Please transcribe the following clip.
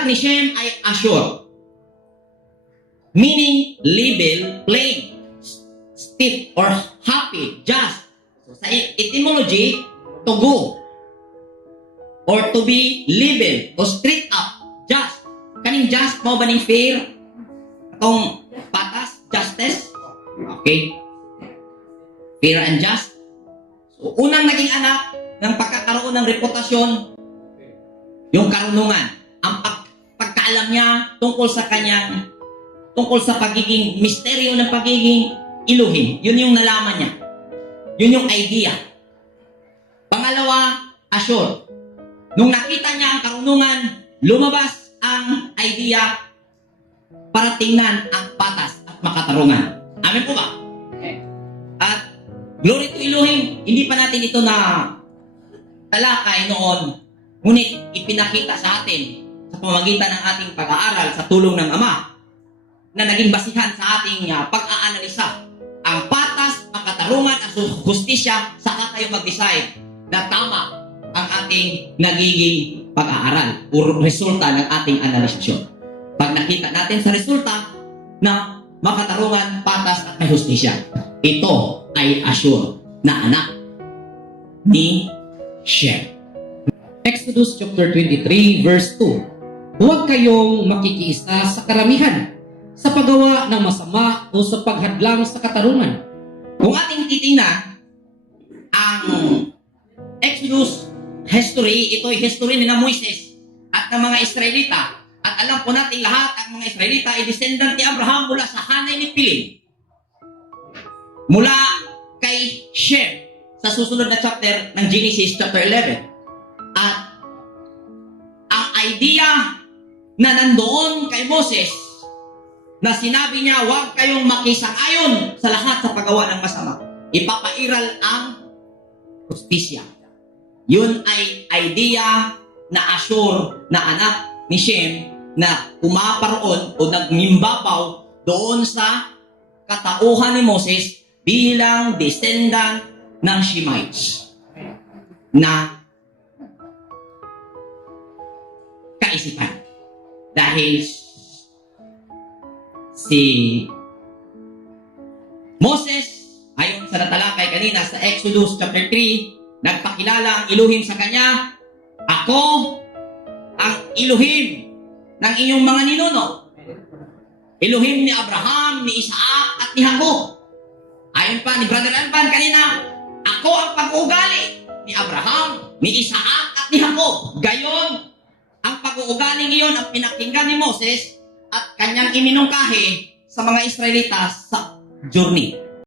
anak ni Shem ay Ashur. Meaning, level, plain, stiff, or happy, just. So, sa etymology, to go, or to be level, o straight up, just. Kaning just mo ba ning fair? Itong patas, justice? Okay. Fair and just. So, unang naging anak ng pagkakaroon ng reputasyon, yung karunungan. Ang pagkaalam niya tungkol sa kanyang, tungkol sa pagiging misteryo ng pagiging Elohim. Yun yung nalaman niya. Yun yung idea. Pangalawa, Ashur. Nung nakita niya ang karunungan, lumabas ang idea para tingnan ang patas at makatarungan. Amen po ba? At glory to Elohim, hindi pa natin ito na talakay noon, ngunit ipinakita sa atin sa pamamagitan ng ating pag-aaral sa tulong ng Ama na naging basihan sa ating pag-aanalisa. Ang patas, makatarungan at hustisya, saka tayo mag-decide na tama ang ating nagiging pag-aaral o resulta ng ating analisasyon. Pag nakita natin sa resulta na makatarungan, patas at may hustisya, ito ay Ashur na anak ni Shem. Exodus chapter 23 verse 2. Huwag kayong makikiisa sa karamihan sa paggawa ng masama o sa paghadlang sa katarungan. Kung ating titingnan ang Exodus history, ito ay history ni Moises at ng mga Israelita. At alam po natin lahat, ang mga Israelita ay descendant ni Abraham mula sa hanay ni Pilim. Mula kay Shem sa susunod na chapter ng Genesis chapter 11. At ang idea na nandoon kay Moses na sinabi niya, huwag kayong makisang-ayon sa lahat sa paggawa ng masama. Ipapairal ang justisya. Yun ay idea na Ashur na anak ni Shem na umaparoon o nagmimbabaw doon sa katauhan ni Moses bilang descendant ng Shemites na kaisipan. Dahil si Moses, ayon sa natalakay kanina sa Exodus chapter 3, nagpakilala ang Elohim sa kanya, ako ang Elohim ng inyong mga ninuno. Elohim ni Abraham, ni Isaac at ni Jacob. Ayon pa ni Brother Alban kanina, ako ang pag-uugali ni Abraham, ni Isaac at ni Jacob. Gayon, ang pag-uugali ngayon ang pinakinggan ni Moses at kanyang iminungkahi sa mga Israelitas sa journey.